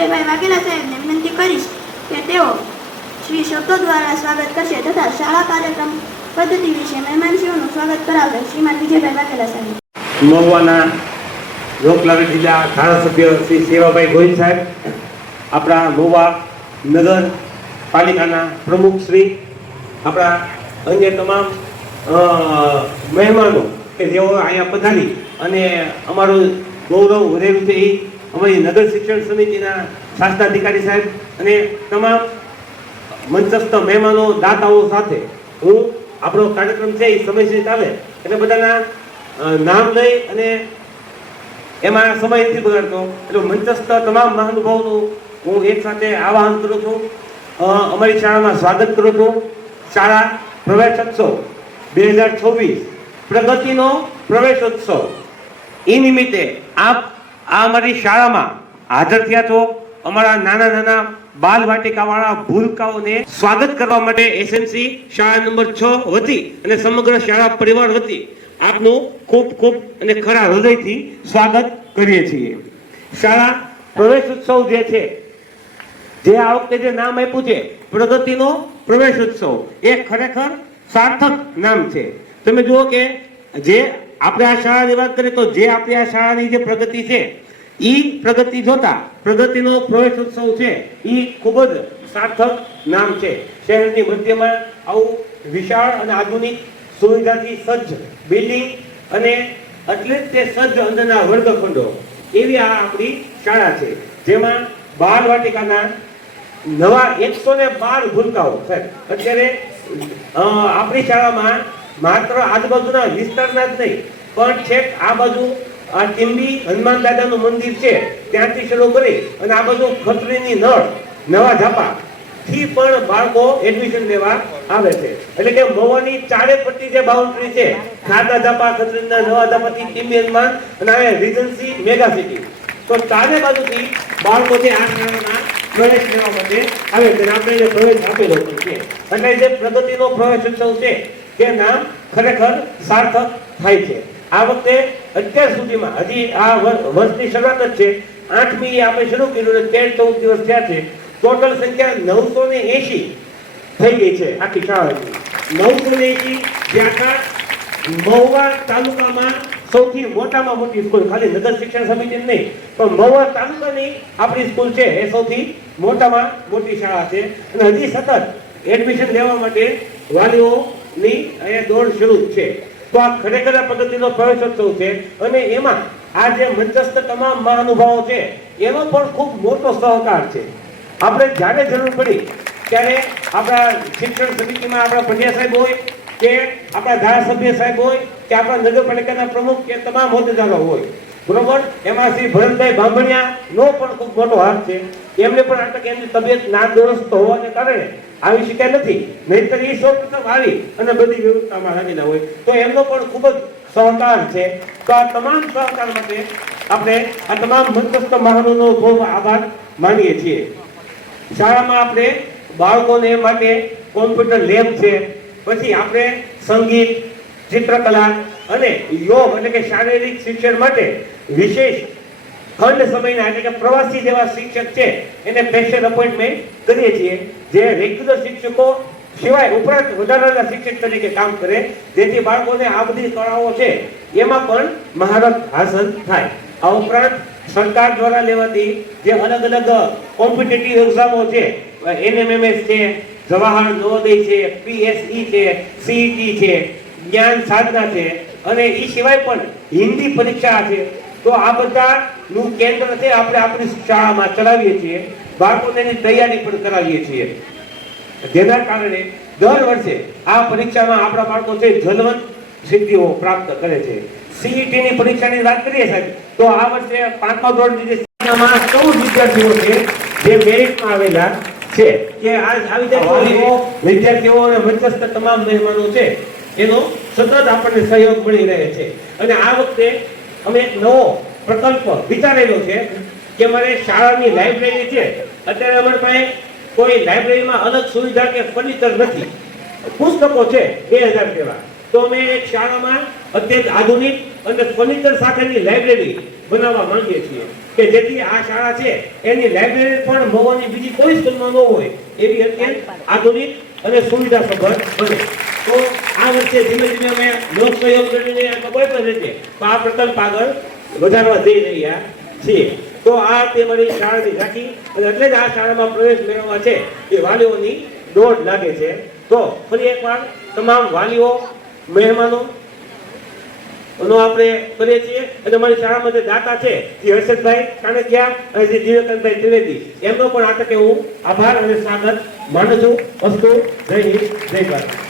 વિજયભાઈ વાઘેલા સાહેબને વિનંતી કરીશ કે તેઓ શ્રી શબ્દો દ્વારા સ્વાગત કરશે તથા શાળા કાર્યક્રમ પદ્ધતિ વિશે મહેમાનશ્રીઓનું સ્વાગત કરાવશે શ્રીમાન વિજયભાઈ વાઘેલા સાહેબ. મહુવાના લોકલાગણી જિલ્લા ધારાસભ્ય શ્રી સેવાભાઈ ગોહિલ સાહેબ, આપણા મહુવા નગર પાલિકાના પ્રમુખ શ્રી, આપણા અન્ય તમામ મહેમાનો કે જેઓ અહીંયા પધારી અને અમારું ગૌરવ વધેલું છે, એ અમારી નગર શિક્ષણ સમિતિના શાસનાધિકારી સાહેબ અને તમામ મંચસ્થ મહેમાનો દાતાઓ સાથે હું આપણો કાર્યક્રમ છે એ સમયસર ચાલે એટલે બધાના નામ લઈ અને એમાં સમય નથી બગાડતો એટલે મંચસ્થ તમામ મહાનુભાવોનું હું એક સાથે આવાહન કરું છું, અમારી શાળામાં સ્વાગત કરું છું. શાળા પ્રવેશોત્સવ 2026 પ્રગતિનો પ્રવેશોત્સવ એ નિમિત્તે આપ આ અમારી શાળામાં હાજર થયા છો. અમારા નાના નાના બાલ વાટિકાવાળા ભૂલકાઓને સ્વાગત કરવા માટે એસએમસી શાળા નંબર 6 વતી અને સમગ્ર શાળા પરિવાર વતી આપનું ખૂબ ખૂબ અને ખરા હૃદયથી સ્વાગત કરીએ છીએ. શાળા પ્રવેશોત્સવ જે છે, જે આ વખતે જે નામ આપ્યું છે પ્રગતિનો પ્રવેશોત્સવ, એ ખરેખર સાર્થક નામ છે. તમે જુઓ કે જે આપણે આ શાળાની વાત કરીએ તો જે આપણી આ શાળાની જે પ્રગતિ છે એ પ્રગતિ જોતા પ્રગતિનો પ્રવેશોત્સવ છે એ ખૂબ જ સાર્થક નામ છે. શહેરની મધ્યમાં આવું વિશાળ અને આધુનિક સુવિધાથી સજ્જ બિલ્ડિંગ અને એટલે તે સજ્જ અંદરના વર્ગખંડો એવી આ આપણી શાળા છે, જેમાં બાળ વાટિકાના નવા 112 ભૂલકાઓ સાહેબ અત્યારે આપણી શાળામાં માત્ર આજુબાજુના વિસ્તારના જ નહીં પણ છેક આ બાજુ આ ટીંબી હનુમાન દાદાનું મંદિર છે ત્યાંથી શરૂ કરી અને આ બાજુ ખત્રીની નળ નવા ઝાપા થી પણ બાળકો એડમિશન લેવા આવે છે. એટલે કે મહુવાની ચારે પટ્ટી જે બાઉન્ડ્રી છે, ખાતા ઝાપા, ખત્રીના નવા ઝાપાથી ટીંબી હનુમાન અને હવે રીજન્સી મેગા સિટી, તો ચારે બાજુથી બાળકો છે આ શાળાના પ્રવેશ લેવા માટે આવે છે. આપણે જે પ્રવેશ આપેલો છે એટલે જે પ્રગતિનો પ્રવેશોત્સવ છે તે નામ ખરેખર સાર્થક થાય છે. આ વખતે અત્યાર સુધીમાં હજી આ વર્ષની શરૂઆત જ છે, 8મી આપણે શરૂ કર્યું અને 13-14 દિવસ થયા છે. ટોટલ સંખ્યા 980 થઈ ગઈ છે આખી શાળાની. 980 જે આખા મહુવા તાલુકામાં સૌથી મોટામાં મોટી સ્કૂલ, ખાલી નગર શિક્ષણ સમિતિ નહીં પણ મહુવા તાલુકાની આપણી સ્કૂલ છે એ સૌથી મોટામાં મોટી શાળા છે. અને હજી સતત એડમિશન લેવા માટે વાલીઓની અહીંયા દોડ શરૂ છે. તો આ ખરેખર પ્રગતિનો પ્રવેશોત્સવ છે અને એમાં આ જે મંચસ્થ તમામ મહાનુભાવો છે એનો પણ ખૂબ મોટો સહકાર છે. આપણે જ્યારે જરૂર પડી ત્યારે આપણા શિક્ષણ સમિતિમાં આપણા પંડ્યા સાહેબ હોય કે આપણા ધારાસભ્ય સાહેબ હોય કે આપણા નગરપાલિકાના પ્રમુખ કે તમામ હોદ્દેદારો હોય, બરોબર, એમાં શ્રી ભરતભાઈ બાંભણિયાનો પણ ખૂબ મોટો હાથ છે. એમને પણ આટલું એમની તબિયત નાદુરસ્ત હોવાને કારણે આવી શક્યા નથી, નહીંતર એ સૌપ્રથમ આવી અને બધી વ્યવસ્થામાં લાગેલા હોય, તો એમનો પણ ખૂબ જ સહકાર છે. તો આ તમામ સહકાર માટે આપણે આ તમામ મંચસ્થ મહાનુનો ખૂબ આભાર માનીએ છીએ. શાળામાં આપણે બાળકોને માટે કોમ્પ્યુટર લેબ છે, પછી આપણે સંગીત, ચિત્રકલા અને યોગ એટલે કે શારીરિક શિક્ષણ માટે વિશેષ ખંડ સમયના એટલે કે પ્રવાસી જેવા શિક્ષક છે એને સ્પેશિયલ અપોઇન્ટમેન્ટ કરીએ છીએ, જે રેગ્યુલર શિક્ષકો સિવાય ઉપરાંત વધારાના શિક્ષક તરીકે કામ કરે, જેથી બાળકોને આ બધી કળાઓ છે એમાં પણ મહારત હાંસલ થાય. આ ઉપરાંત સરકાર દ્વારા લેવાતી જે અલગ અલગ કોમ્પિટિટિવ એક્ઝામો છે, NMMS છે, જવાહર નવોદય છે, PSE છે, CET છે, જ્ઞાન સાધના છે અને એ સિવાય પણ હિન્દી પરીક્ષા છે, તો આ બધાનું કેન્દ્ર છે આપણે આપણી શાળામાં ચલાવીએ છીએ. બાળકોને એની તૈયારી પણ કરાવીએ છીએ, જેના કારણે દર વર્ષે આ પરીક્ષામાં આપણા બાળકો છે જલવંત સિદ્ધિઓ પ્રાપ્ત કરે છે. CET ની પરીક્ષાની વાત કરીએ સાહેબ તો આ વર્ષે 5મા ધોરણની જે શાળામાં 14 વિદ્યાર્થીઓ છે જે મેરિટમાં આવેલા છે કે આવી રીતે વિદ્યાર્થીઓ અને મંચસ્થ તમામ મહેમાનો છે એનો સતત આપણને સહયોગ મળી રહે છે. અને આ વખતે અમે એક નવો પ્રકલ્પ વિચારેલો છે કે અમારે શાળાની લાઇબ્રેરી છે, અત્યારે અમારી પાસે કોઈ લાઇબ્રેરીમાં અલગ સુવિધા કે ફર્નિચર નથી, પુસ્તકો છે 2000 જેવા, તો અમે એક શાળામાં અત્યંત આધુનિક અને ફર્નિચર સાથેની લાઇબ્રેરી બનાવવા માંગીએ છીએ કે જેથી આ શાળા છે એની લાઇબ્રેરી પણ મહુવાની બીજી કોઈ સ્કૂલમાં ન હોય એવી અત્યંત આધુનિક અને સુવિધાસભર બને. તો આ વર્ષે ધીમે ધીમે અમે લોક સહયોગ કરીને કોઈ પણ રીતે આ પ્રકલ્પ આગળ વધારવા જઈ રહ્યા છીએ. તો આ તે મારી શાળાની ઝાંખી અને એટલે જ આ શાળામાં પ્રવેશ મેળવવા છે એ વાલીઓની દોડ લાગે છે. તો ફરી એકવાર તમામ વાલીઓ મહેમાનો નો આપણે કરીએ છીએ અને અમારી શાળામાં જે દાતા છે જે હર્ષદભાઈ કાણેકિયા અને જે દિવ્યકાંતભાઈ ત્રિવેદી એમનો પણ આ તકે હું આભાર અને સ્વાગત માનું છું. અસ્તુ. જય હિન્દ, જય ભારત.